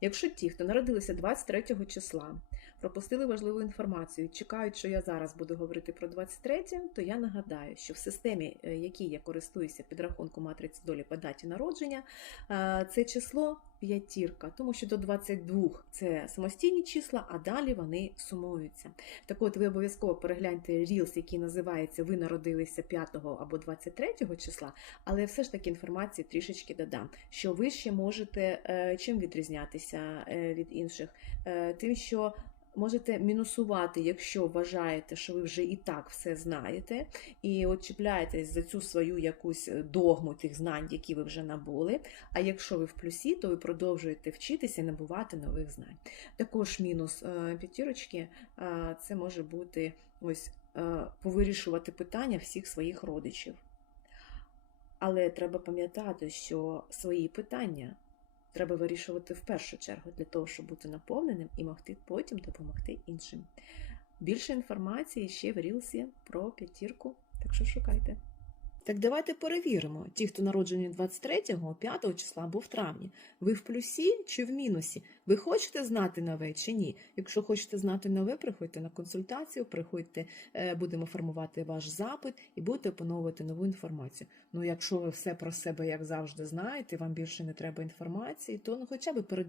Якщо ті, хто народилися 23 числа, пропустили важливу інформацію, чекають, що я зараз буду говорити про 23, то я нагадаю, що в системі, е, якій я користуюся підрахунку матриці долі по даті народження, е, це число п'ятірка, тому що до 22 це самостійні числа, а далі вони сумуються. Так от ви обов'язково перегляньте Reels, який називається Ви народилися 5 або 23 числа, але все ж таки інформації трішечки додам, що ви ще можете е, чим відрізнятися е, від інших, Е, тим, що можете мінусувати, якщо вважаєте, що ви вже і так все знаєте, і от чіпляєтесь за цю свою якусь е, догму тих знань, які ви вже набули. А якщо ви в плюсі, то ви продовжуєте вчитися і набувати нових знань. Також мінус е, п'ятірочки е, це може бути ось повирішувати питання всіх своїх родичів. Але треба пам'ятати, що свої питання треба вирішувати в першу чергу для того, щоб бути наповненим і могти потім допомогти іншим. Більше інформації ще в Рілсі про п'ятірку, так що шукайте. Так давайте перевіримо, ті, хто народжені 23, 5 числа або в травні. Ви в плюсі чи в мінусі? Ви хочете знати нове чи ні? Якщо хочете знати нове, приходьте на консультацію, приходьте, е, будемо формувати ваш запит і будете опановувати нову інформацію. Ну, якщо ви все про себе, як завжди, знаєте, вам більше не треба інформації, то ну хоча б передайте.